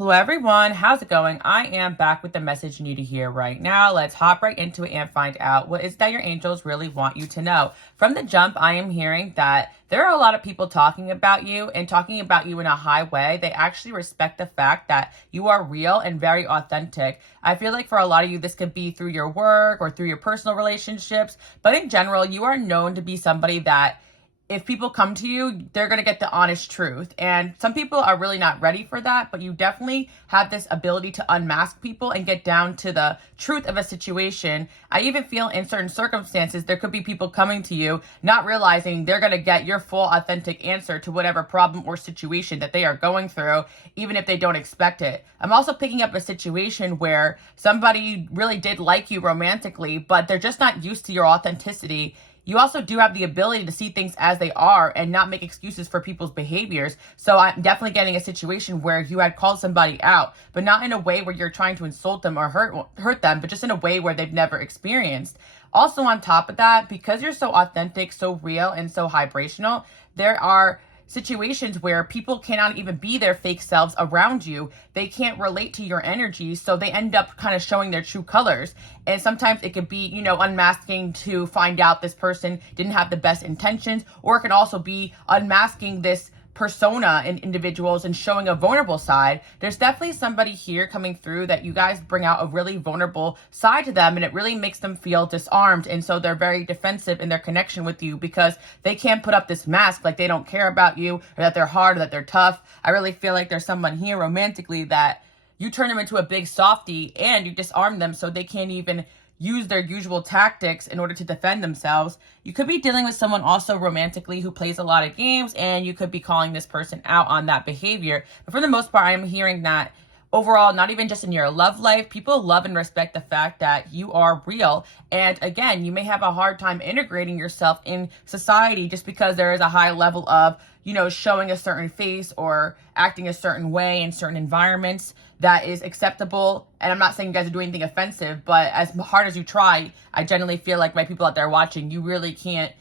Hello everyone, how's it going? I am back with the message you need to hear right now. Let's hop right into it and find out what is that your angels really want you to know. From the jump, I am hearing that there are a lot of people talking about you and talking about you in a high way. They actually respect the fact that you are real and very authentic. I feel like for a lot of you, this could be through your work or through your personal relationships, but in general, you are known to be somebody that if people come to you, they're going to get the honest truth. And some people are really not ready for that, but you definitely have this ability to unmask people and get down to the truth of a situation. I even feel in certain circumstances, there could be people coming to you, not realizing they're going to get your full authentic answer to whatever problem or situation that they are going through, even if they don't expect it. I'm also picking up a situation where somebody really did like you romantically, but they're just not used to your authenticity. You also do have the ability to see things as they are and not make excuses for people's behaviors. So I'm definitely getting a situation where you had called somebody out, but not in a way where you're trying to insult them or hurt them, but just in a way where they've never experienced. Also on top of that, because you're so authentic, so real, and so vibrational, there are situations where people cannot even be their fake selves around you. They can't relate to your energy, so they end up kind of showing their true colors. And sometimes it could be, unmasking to find out this person didn't have the best intentions, or it can also be unmasking this persona in individuals and showing a vulnerable side. There's definitely somebody here coming through that you guys bring out a really vulnerable side to them, and it really makes them feel disarmed, and so they're very defensive in their connection with you because they can't put up this mask like they don't care about you or that they're hard or that they're tough. I really feel like there's someone here romantically that you turn them into a big softie and you disarm them so they can't even use their usual tactics in order to defend themselves. You could be dealing with someone also romantically who plays a lot of games, and you could be calling this person out on that behavior. But for the most part, I'm hearing that overall, not even just in your love life, people love and respect the fact that you are real. And again, you may have a hard time integrating yourself in society just because there is a high level of, showing a certain face or acting a certain way in certain environments that is acceptable. And I'm not saying you guys are doing anything offensive, but as hard as you try, I generally feel like my people out there watching, you really can't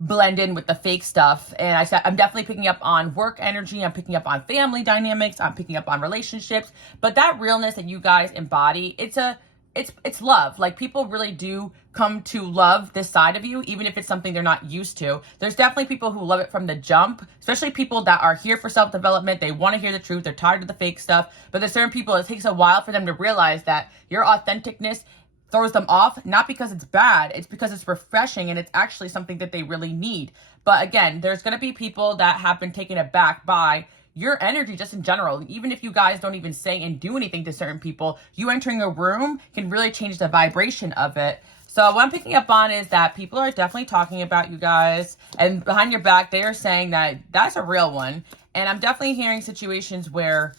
blend in with the fake stuff. And I'm definitely picking up on work energy. I'm picking up on family dynamics. I'm picking up on relationships. But that realness that you guys embody, it's love. Like, people really do come to love this side of you, even if it's something they're not used to. There's definitely people who love it from the jump, especially people that are here for self-development. They want to hear the truth. They're tired of the fake stuff. But there's certain people, it takes a while for them to realize that your authenticness throws them off, not because it's bad, it's because it's refreshing and it's actually something that they really need. But again, there's going to be people that have been taken aback by your energy just in general. Even if you guys don't even say and do anything to certain people, you entering a room can really change the vibration of it. So what I'm picking up on is that people are definitely talking about you guys, and behind your back, they are saying that that's a real one. And I'm definitely hearing situations where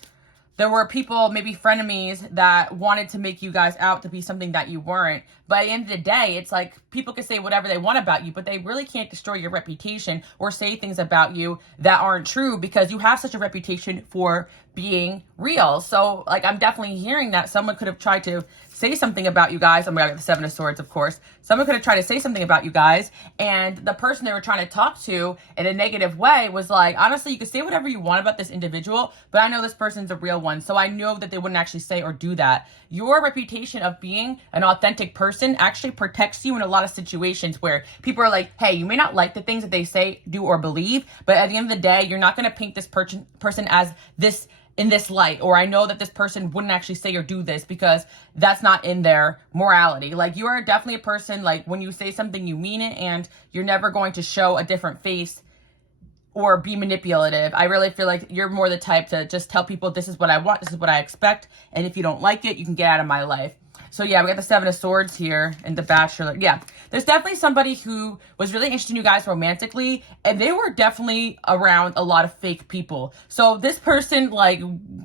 there were people, maybe frenemies, that wanted to make you guys out to be something that you weren't. But at the end of the day, it's like people can say whatever they want about you, but they really can't destroy your reputation or say things about you that aren't true because you have such a reputation for being real. So, I'm definitely hearing that someone could have tried to say something about you guys. I'm going to get the Seven of Swords, of course. Someone could have tried to say something about you guys, and the person they were trying to talk to in a negative way was like, honestly, you can say whatever you want about this individual, but I know this person's a real one, so I know that they wouldn't actually say or do that. Your reputation of being an authentic person actually protects you in a lot of situations where people are like, hey, you may not like the things that they say, do, or believe, but at the end of the day, you're not going to paint this person as this in this light, or I know that this person wouldn't actually say or do this because that's not in their morality. Like, you are definitely a person, like, when you say something, you mean it, and you're never going to show a different face or be manipulative. I really feel like you're more the type to just tell people, this is what I want, this is what I expect, and if you don't like it, you can get out of my life. So yeah, we got the Seven of Swords here and the Bachelor. Yeah, there's definitely somebody who was really interested in you guys romantically, and they were definitely around a lot of fake people. So this person,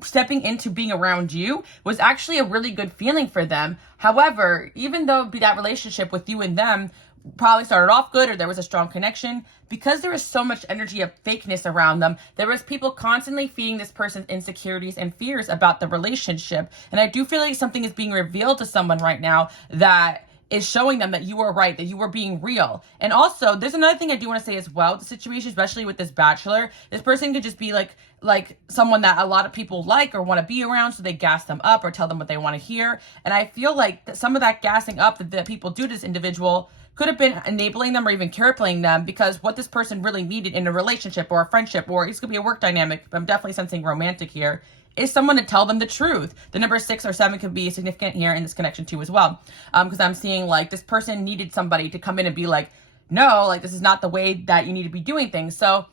stepping into being around you was actually a really good feeling for them. However, even though that relationship with you and them probably started off good or there was a strong connection, because there was so much energy of fakeness around them, there was people constantly feeding this person's insecurities and fears about the relationship. And I do feel like something is being revealed to someone right now that is showing them that you were right, that you were being real. And also, there's another thing I do want to say as well with the situation, especially with this bachelor. This person could just be like someone that a lot of people like or want to be around, so they gas them up or tell them what they want to hear. And I feel like that some of that gassing up that people do to this individual could have been enabling them or even crippling them, because what this person really needed in a relationship or a friendship, or it could be a work dynamic, but I'm definitely sensing romantic here, is someone to tell them the truth. The number 6 or 7 could be significant here in this connection too as well. Because I'm seeing like this person needed somebody to come in and be like, no, like this is not the way that you need to be doing things. So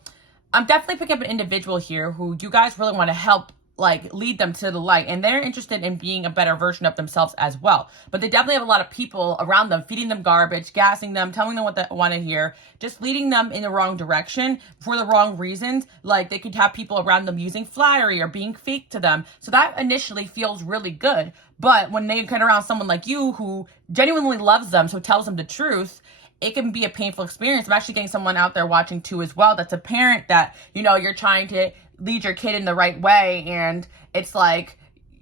I'm definitely picking up an individual here who you guys really want to help, like lead them to the light, and they're interested in being a better version of themselves as well. But they definitely have a lot of people around them feeding them garbage, gassing them, telling them what they want to hear, just leading them in the wrong direction for the wrong reasons. Like they could have people around them using flattery or being fake to them. So that initially feels really good. But when they get around someone like you who genuinely loves them, so tells them the truth, it can be a painful experience. I'm actually getting someone out there watching too as well that's a parent that, you know, you're trying to lead your kid in the right way, and it's like,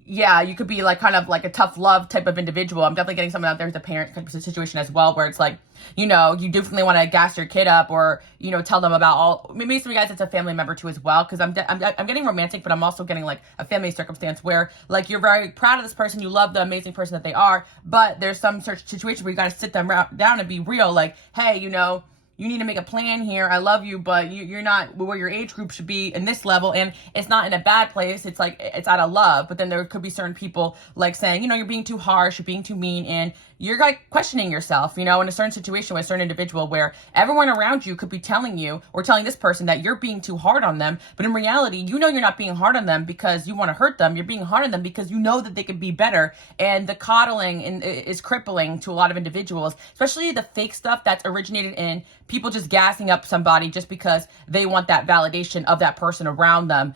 yeah, you could be like kind of like a tough love type of individual. I'm definitely getting someone out there who's a parent type of situation as well, where it's like, you know, you definitely want to gas your kid up, or, you know, tell them about all, maybe some of you guys it's a family member too as well, because I'm getting romantic, but I'm also getting like a family circumstance where like you're very proud of this person, you love the amazing person that they are, but there's some sort of situation where you got to sit them down and be real, like, hey, you know, you need to make a plan here. I love you, but you're not where your age group should be in this level. And it's not in a bad place. It's like, it's out of love. But then there could be certain people like saying, you know, you're being too harsh, you're being too mean. And you're like questioning yourself, you know, in a certain situation with a certain individual where everyone around you could be telling you or telling this person that you're being too hard on them. But in reality, you know, you're not being hard on them because you want to hurt them. You're being hard on them because you know that they could be better. And the coddling is crippling to a lot of individuals, especially the fake stuff that's originated in people just gassing up somebody just because they want that validation of that person around them,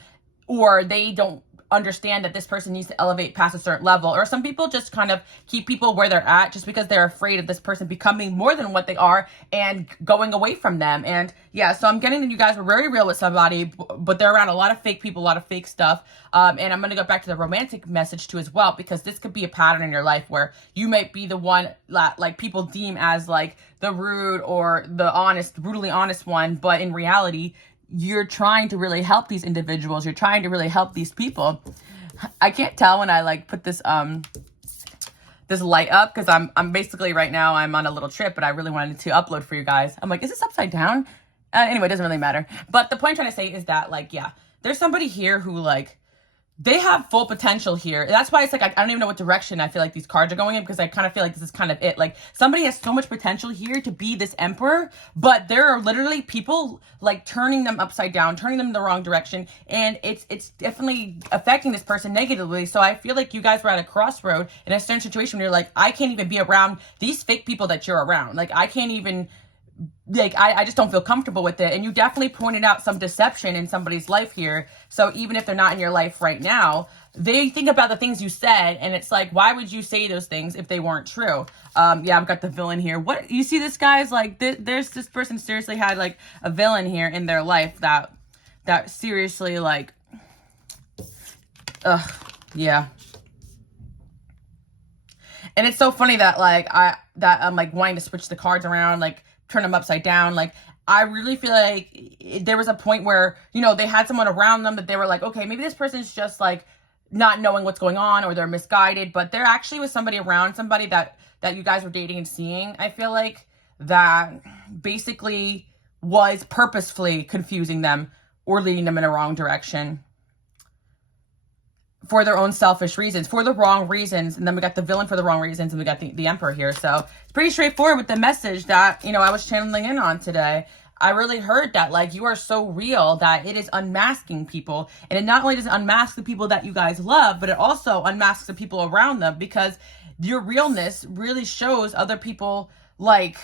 or they don't understand that this person needs to elevate past a certain level. Or some people just kind of keep people where they're at just because they're afraid of this person becoming more than what they are and going away from them. And yeah, so I'm getting that you guys were very real with somebody, but they're around a lot of fake people, a lot of fake stuff. And I'm going to go back to the romantic message too as well, because this could be a pattern in your life where you might be the one like people deem as like the rude or the honest, brutally honest one. But in reality, you're trying to really help these individuals. You're trying to really help these people. I can't tell when I like put this this light up, because I'm basically right now I'm on a little trip, but I really wanted to upload for you guys. I'm like, is this upside down? Anyway, it doesn't really matter. But the point I'm trying to say is that, like, yeah, there's somebody here who like, they have full potential here. That's why it's like, I don't even know what direction I feel like these cards are going in, because I kind of feel like this is kind of it. Like somebody has so much potential here to be this emperor, but there are literally people like turning them upside down, turning them in the wrong direction. And it's definitely affecting this person negatively. So I feel like you guys were at a crossroad in a certain situation where you're like, I can't even be around these fake people that you're around. Like I can't even, like, I just don't feel comfortable with it. And you definitely pointed out some deception in somebody's life here. So even if they're not in your life right now, they think about the things you said, and it's like, why would you say those things if they weren't true? Yeah, I've got the villain here. What, you see this, guys? Like, there's this person seriously had like a villain here in their life that seriously like, yeah. And it's so funny that like I'm like wanting to switch the cards around, like turn them upside down. Like I really feel like there was a point where, you know, they had someone around them that they were like, okay, maybe this person's just like not knowing what's going on, or they're misguided, but there actually was somebody around, somebody that you guys were dating and seeing, I feel like, that basically was purposefully confusing them or leading them in a wrong direction for their own selfish reasons, for the wrong reasons. And then we got the villain for the wrong reasons, and we got the emperor here. So it's pretty straightforward with the message that, you know, I was channeling in on today. I really heard that, like, you are so real that it is unmasking people. And it not only does it unmask the people that you guys love, but it also unmasks the people around them, because your realness really shows other people, like,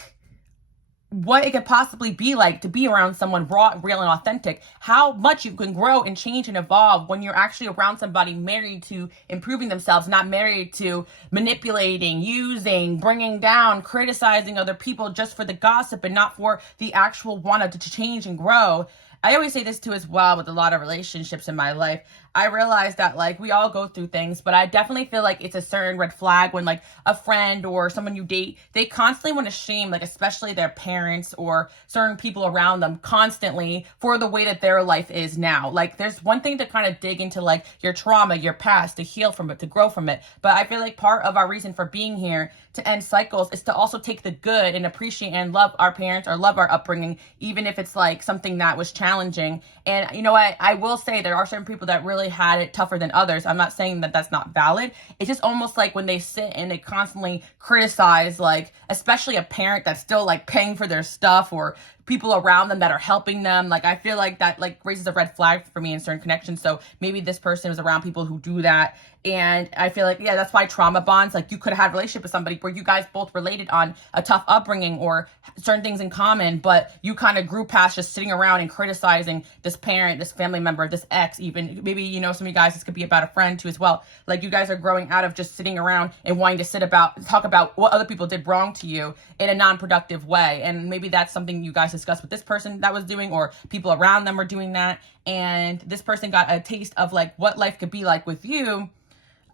what it could possibly be like to be around someone raw, real, and authentic. How much you can grow and change and evolve when you're actually around somebody married to improving themselves, not married to manipulating, using, bringing down, criticizing other people just for the gossip and not for the actual want to change and grow. I always say this too as well with a lot of relationships in my life. I realize that like we all go through things, but I definitely feel like it's a certain red flag when like a friend or someone you date, they constantly want to shame, like especially their parents or certain people around them constantly for the way that their life is now. Like there's one thing to kind of dig into like your trauma, your past, to heal from it, to grow from it. But I feel like part of our reason for being here to end cycles is to also take the good and appreciate and love our parents or love our upbringing, even if it's like something that was challenging. And you know what, I will say there are certain people that really had it tougher than others. I'm not saying that that's not valid. It's just almost like when they sit and they constantly criticize, like especially a parent that's still like paying for their stuff or people around them that are helping them. Like I feel like that like raises a red flag for me in certain connections. So maybe this person was around people who do that. And I feel like, yeah, that's why trauma bonds, like you could have had a relationship with somebody where you guys both related on a tough upbringing or certain things in common, but you kind of grew past just sitting around and criticizing this parent, this family member, this ex, even maybe, you know, some of you guys, this could be about a friend too as well. Like you guys are growing out of just sitting around and wanting to talk about what other people did wrong to you in a non-productive way. And maybe that's something you guys discussed with this person that was doing, or people around them were doing that. And this person got a taste of like what life could be like with you.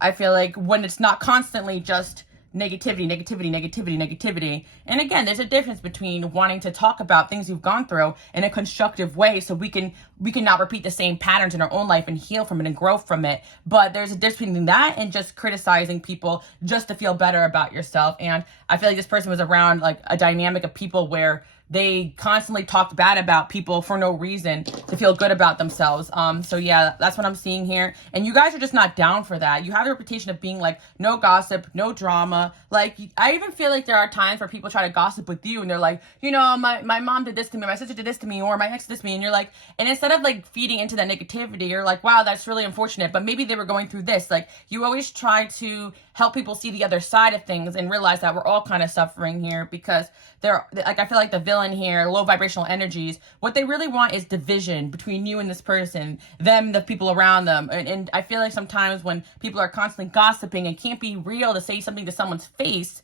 I feel like when it's not constantly just negativity. And again, there's a difference between wanting to talk about things you've gone through in a constructive way so we can not repeat the same patterns in our own life and heal from it and grow from it. But there's a difference between that and just criticizing people just to feel better about yourself. And I feel like this person was around like a dynamic of people where they constantly talked bad about people for no reason to feel good about themselves. So yeah, that's what I'm seeing here. And you guys are just not down for that. You have a reputation of being like, no gossip, no drama. Like, I even feel like there are times where people try to gossip with you and they're like, you know, my mom did this to me, my sister did this to me, or my ex did this to me. And you're like, and instead of like feeding into that negativity, you're like, wow, that's really unfortunate, but maybe they were going through this. Like, you always try to help people see the other side of things and realize that we're all kind of suffering here, because like, I feel like the villain here, low vibrational energies, what they really want is division between you and this person, them, the people around them. And I feel like sometimes when people are constantly gossiping and can't be real to say something to someone's face,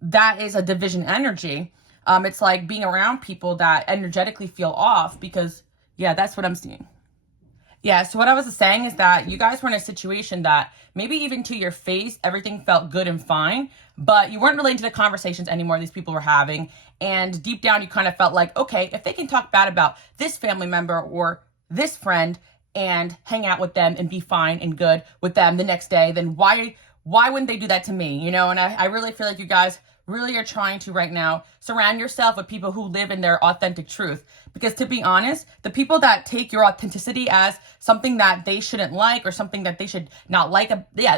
that is a division energy. It's like being around people that energetically feel off, because yeah, that's what I'm seeing. Yeah, so what I was saying is that you guys were in a situation that maybe even to your face, everything felt good and fine, but you weren't relating to the conversations anymore these people were having. And deep down, you kind of felt like, okay, if they can talk bad about this family member or this friend and hang out with them and be fine and good with them the next day, then why wouldn't they do that to me? You know, and I really feel like you guys really are trying to right now surround yourself with people who live in their authentic truth. Because to be honest, the people that take your authenticity as something that they shouldn't like or something that they should not like,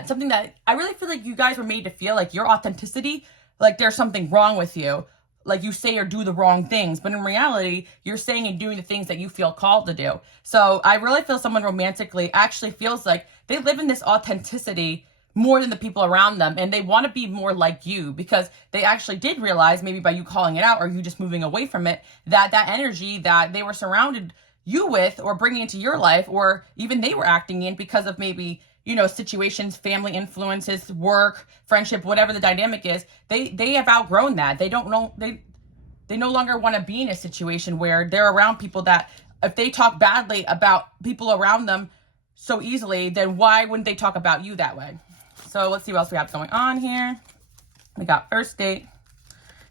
something that I really feel like you guys were made to feel like your authenticity, like there's something wrong with you. Like you say or do the wrong things, but in reality, you're saying and doing the things that you feel called to do. So I really feel someone romantically actually feels like they live in this authenticity more than the people around them, and they want to be more like you, because they actually did realize, maybe by you calling it out or you just moving away from it, that energy that they were surrounded you with or bringing into your life, or even they were acting in because of maybe, you know, situations, family influences, work, friendship, whatever the dynamic is, they have outgrown that. They don't know, they no longer want to be in a situation where they're around people that if they talk badly about people around them so easily, then why wouldn't they talk about you that way? So let's see what else we have going on here. We got first date,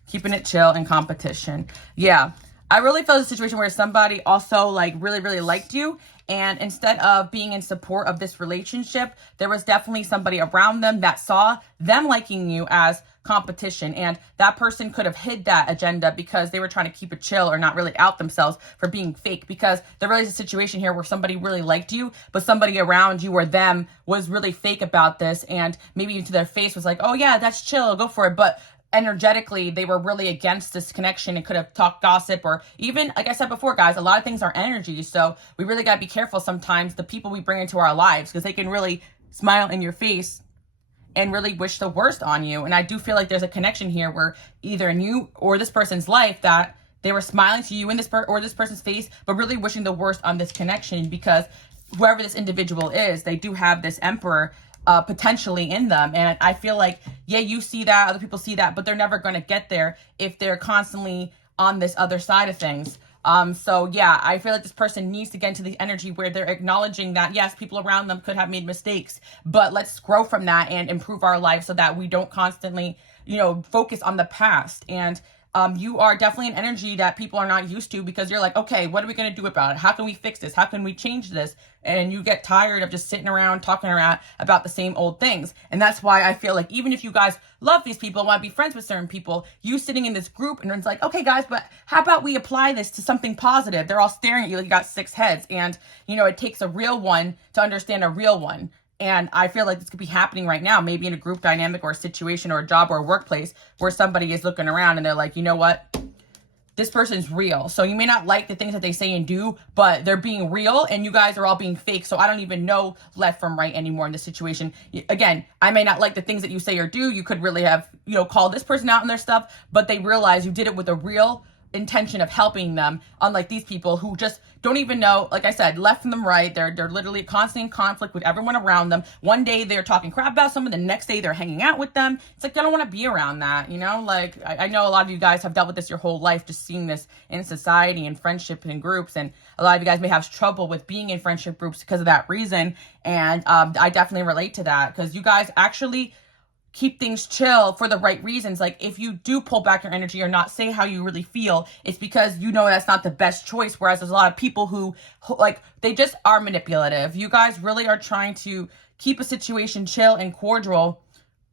keeping it chill, and competition. Yeah, I really felt a situation where somebody also like really, really liked you. And instead of being in support of this relationship, there was definitely somebody around them that saw them liking you as competition. And that person could have hid that agenda because they were trying to keep it chill or not really out themselves for being fake. Because there really is a situation here where somebody really liked you, but somebody around you or them was really fake about this. And maybe into their face was like, oh yeah, that's chill, go for it. But energetically, they were really against this connection and could have talked gossip, or even, like I said before, guys, a lot of things are energy. So we really got to be careful sometimes the people we bring into our lives, because they can really smile in your face and really wish the worst on you. And I do feel like there's a connection here where either in you or this person's life that they were smiling to you in this person's face, but really wishing the worst on this connection, because whoever this individual is, they do have this emperor potentially in them. And I feel like, yeah, you see that, other people see that, but they're never going to get there if they're constantly on this other side of things. So yeah, I feel like this person needs to get into the energy where they're acknowledging that yes, people around them could have made mistakes, but let's grow from that and improve our life so that we don't constantly, focus on the past. And you are definitely an energy that people are not used to, because you're like, okay, what are we going to do about it? How can we fix this? How can we change this? And you get tired of just sitting around talking around about the same old things. And that's why I feel like even if you guys love these people, want to be friends with certain people, you sitting in this group and it's like, okay, guys, but how about we apply this to something positive? They're all staring at you like you got 6 heads. And, it takes a real one to understand a real one. And I feel like this could be happening right now, maybe in a group dynamic or a situation or a job or a workplace where somebody is looking around and they're like, you know what? This person's real. So you may not like the things that they say and do, but they're being real and you guys are all being fake. So I don't even know left from right anymore in this situation. Again, I may not like the things that you say or do. You could really have, called this person out on their stuff, but they realize you did it with a real intention of helping them, unlike these people who just don't even know, like I said, left from them right. They're literally constantly in conflict with everyone around them. One day they're talking crap about someone, the next day they're hanging out with them. It's like, they don't want to be around that, like I know a lot of you guys have dealt with this your whole life, just seeing this in society and friendship and groups, and a lot of you guys may have trouble with being in friendship groups because of that reason. And I definitely relate to that, because you guys actually keep things chill for the right reasons. Like if you do pull back your energy or not say how you really feel, it's because that's not the best choice. Whereas there's a lot of people who like, they just are manipulative. You guys really are trying to keep a situation chill and cordial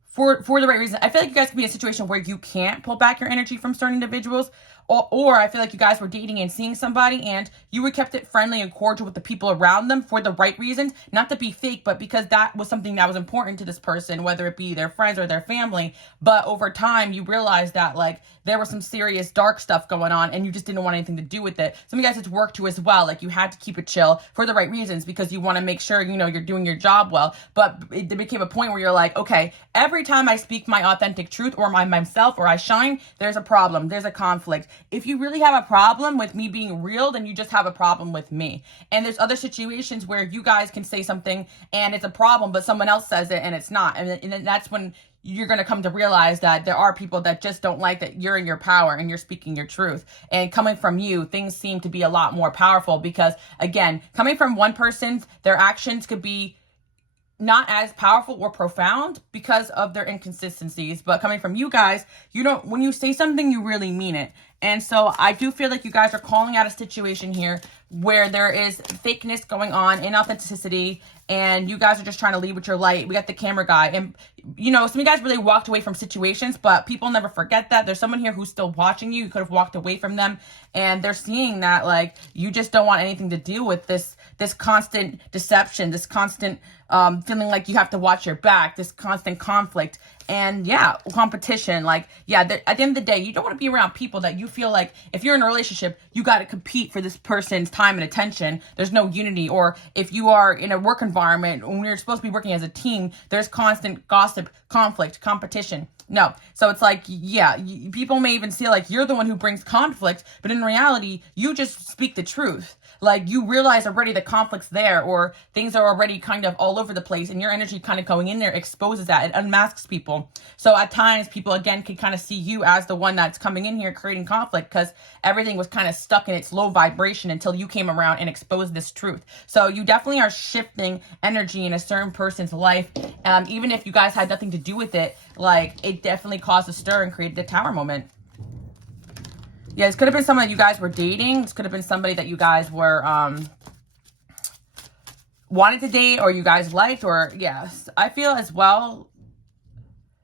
for the right reason. I feel like you guys could be in a situation where you can't pull back your energy from certain individuals, or I feel like you guys were dating and seeing somebody and you were kept it friendly and cordial with the people around them for the right reasons, not to be fake, but because that was something that was important to this person, whether it be their friends or their family. But over time, you realize that like there was some serious dark stuff going on and you just didn't want anything to do with it. Some of you guys it's worked to as well. Like you had to keep it chill for the right reasons because you want to make sure, you're doing your job well. But it became a point where you're like, okay, every time I speak my authentic truth or myself or I shine, there's a problem. There's a conflict. If you really have a problem with me being real, then you just have a problem with me. And there's other situations where you guys can say something and it's a problem, but someone else says it and it's not. And then that's when you're going to come to realize that there are people that just don't like that you're in your power and you're speaking your truth. And coming from you, things seem to be a lot more powerful because, again, coming from one person, their actions could be not as powerful or profound because of their inconsistencies. But coming from you guys, when you say something, you really mean it. And so I do feel like you guys are calling out a situation here where there is fakeness going on, inauthenticity, and you guys are just trying to lead with your light. We got the camera guy. And, some of you guys really walked away from situations, but people never forget that. There's someone here who's still watching you. You could have walked away from them, and they're seeing that, like, you just don't want anything to deal with this constant deception, this constant feeling like you have to watch your back, this constant conflict. And yeah, competition. Like, yeah, at the end of the day, you don't want to be around people that you feel like if you're in a relationship, you got to compete for this person's time and attention. There's no unity. Or if you are in a work environment, when you're supposed to be working as a team, there's constant gossip, conflict, competition. No. So it's like, yeah, people may even feel like you're the one who brings conflict, but in reality, you just speak the truth. Like you realize already the conflict's there or things are already kind of all over the place and your energy kind of going in there exposes that. It unmasks people. So at times people again can kind of see you as the one that's coming in here creating conflict because everything was kind of stuck in its low vibration until you came around and exposed this truth. So you definitely are shifting energy in a certain person's life. Even if you guys had nothing to do with it, like it definitely caused a stir and created the tower moment. Yeah, this could have been someone that you guys were dating. This could have been somebody that you guys were wanted to date or you guys liked. Or, yes, I feel as well,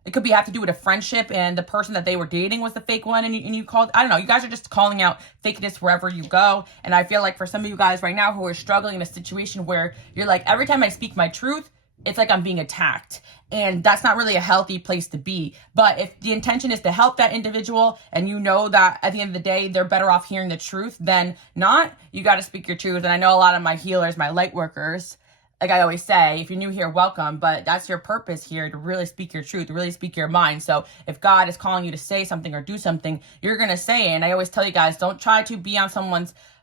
it could have to do with a friendship and the person that they were dating was the fake one. And you called, I don't know, you guys are just calling out fakeness wherever you go. And I feel like for some of you guys right now who are struggling in a situation where you're like, every time I speak my truth, it's like I'm being attacked. And that's not really a healthy place to be. But if the intention is to help that individual and you know that at the end of the day, they're better off hearing the truth than not, you got to speak your truth. And I know a lot of my healers, my light workers, like I always say, if you're new here, welcome. But that's your purpose here, to really speak your truth, to really speak your mind. So if God is calling you to say something or do something, you're going to say it. And I always tell you guys, don't try to be on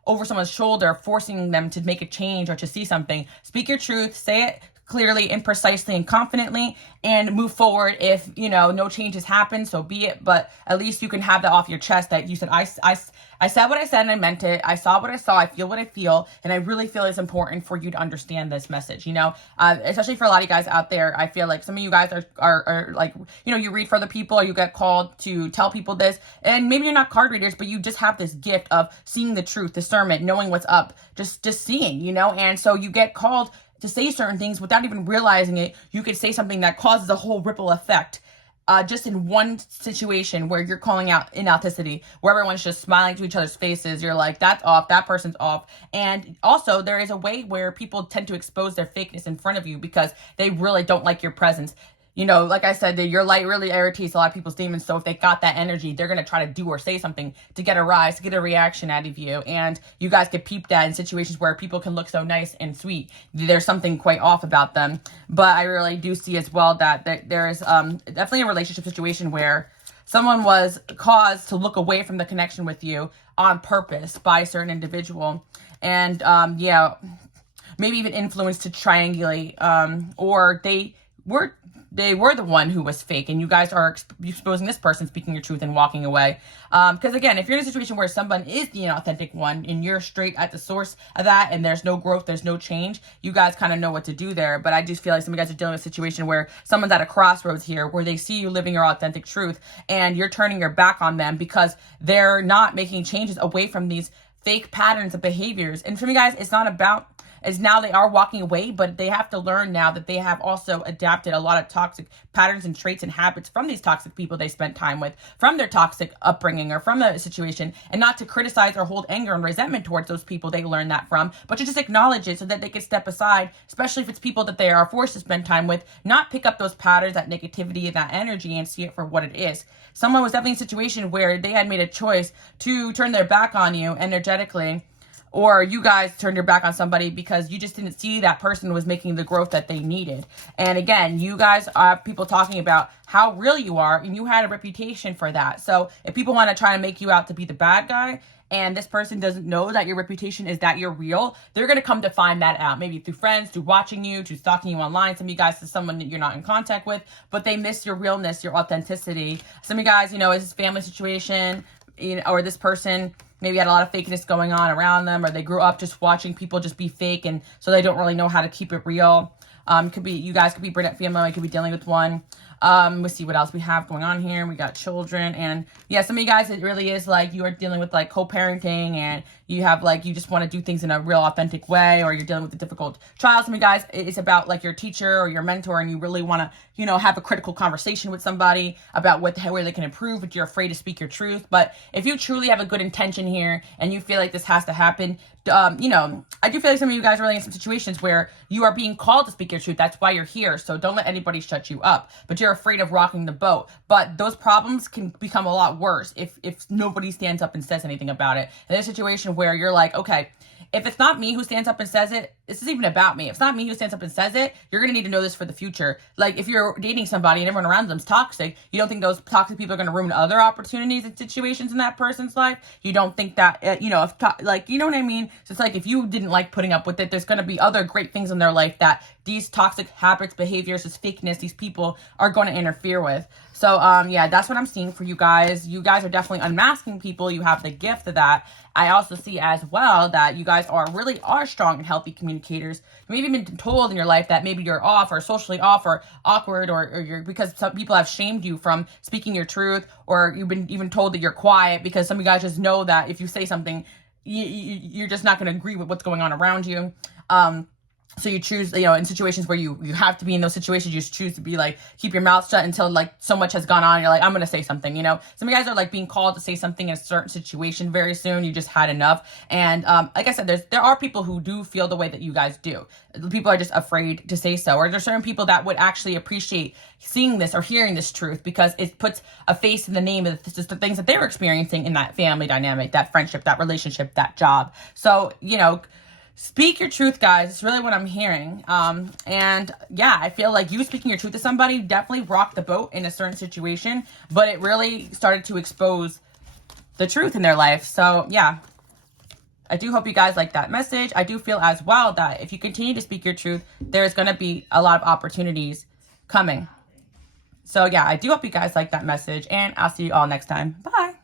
over someone's shoulder, forcing them to make a change or to see something. Speak your truth, say it clearly and precisely and confidently, and move forward. If, you know, no changes happen, so be it. But at least you can have that off your chest, that you said, I said what I said and I meant it. I saw what I saw. I feel what I feel. And I really feel it's important for you to understand this message, you know, especially for a lot of you guys out there. I feel like some of you guys are like, you know, you read for other people, or you get called to tell people this, and maybe you're not card readers, but you just have this gift of seeing the truth, discernment, knowing what's up, just seeing, you know, and so you get called to say certain things without even realizing it. You could say something that causes a whole ripple effect. Just in one situation where you're calling out inauthenticity, where everyone's just smiling to each other's faces, you're like, that's off, that person's off. And also, there is a way where people tend to expose their fakeness in front of you because they really don't like your presence. You know, like I said, your light really irritates a lot of people's demons. So if they got that energy, they're going to try to do or say something to get a rise, to get a reaction out of you. And you guys could peep that in situations where people can look so nice and sweet. There's something quite off about them. But I really do see as well that there is definitely a relationship situation where someone was caused to look away from the connection with you on purpose by a certain individual. And yeah, maybe even influenced to triangulate, or they were the one who was fake, and you guys are exposing this person speaking your truth and walking away. Because again, if you're in a situation where someone is the inauthentic one and you're straight at the source of that, and there's no growth, there's no change, you guys kind of know what to do there. But I just feel like some of you guys are dealing with a situation where someone's at a crossroads here, where they see you living your authentic truth and you're turning your back on them because they're not making changes away from these fake patterns of behaviors. And for me, guys, it's not about, is now they are walking away, but they have to learn now that they have also adapted a lot of toxic patterns and traits and habits from these toxic people they spent time with, from their toxic upbringing or from the situation, and not to criticize or hold anger and resentment towards those people they learned that from, but to just acknowledge it so that they can step aside, especially if it's people that they are forced to spend time with, not pick up those patterns, that negativity, and that energy, and see it for what it is. Someone was definitely in a situation where they had made a choice to turn their back on you energetically, or you guys turned your back on somebody because you just didn't see that person was making the growth that they needed. And again, you guys have people talking about how real you are, and you had a reputation for that. So if people want to try to make you out to be the bad guy, and this person doesn't know that your reputation is that you're real, they're going to come to find that out, maybe through friends, through watching you, through stalking you online. Some of you guys is someone that you're not in contact with, but they miss your realness, your authenticity. Some of you guys, you know, it's this family situation, you know, or this person maybe had a lot of fakeness going on around them, or they grew up just watching people just be fake, and so they don't really know how to keep it real. Could be, you guys could be Burnett family, could be dealing with one. Let's see what else we have going on here. We got children, and yeah, some of you guys, it really is like you are dealing with like co-parenting, and you have like, you just want to do things in a real authentic way, or you're dealing with a difficult child. Some of you guys, it's about like your teacher or your mentor, and you really want to, you know, have a critical conversation with somebody about where they can improve, but you're afraid to speak your truth. But if you truly have a good intention here and you feel like this has to happen, you know, I do feel like some of you guys are really in some situations where you are being called to speak your truth. That's why you're here. So don't let anybody shut you up, but you're afraid of rocking the boat. But those problems can become a lot worse if nobody stands up and says anything about it. And there's a situation where you're like, okay, if it's not me who stands up and says it, this is even about me. If it's not me who stands up and says it, you're going to need to know this for the future. Like if you're dating somebody and everyone around them's toxic, you don't think those toxic people are going to ruin other opportunities and situations in that person's life? You don't think that, you know, if like, you know what I mean? So it's like, if you didn't like putting up with it, there's going to be other great things in their life that these toxic habits, behaviors, this fakeness, these people are going to interfere with. So, yeah, that's what I'm seeing for you guys. You guys are definitely unmasking people. You have the gift of that. I also see as well that you guys really are strong and healthy communicators. You may have even been told in your life that maybe you're off or socially off or awkward, or you're, because some people have shamed you from speaking your truth, or you've been even told that you're quiet because some of you guys just know that if you say something, you're just not going to agree with what's going on around you. So you choose, you know, in situations where you have to be in those situations, you just choose to be like, keep your mouth shut until like so much has gone on. You're like, I'm going to say something, you know. Some of you guys are like being called to say something in a certain situation very soon. You just had enough. And like I said, there are people who do feel the way that you guys do. People are just afraid to say so. Or there's certain people that would actually appreciate seeing this or hearing this truth because it puts a face in the name of the things that they were experiencing in that family dynamic, that friendship, that relationship, that job. So, you know, speak your truth, guys. It's really what I'm hearing. And yeah, I feel like you speaking your truth to somebody definitely rocked the boat in a certain situation, but it really started to expose the truth in their life. So yeah. I do hope you guys like that message. I do feel as well that if you continue to speak your truth, there's going to be a lot of opportunities coming. So yeah, I do hope you guys like that message, and I'll see you all next time. Bye.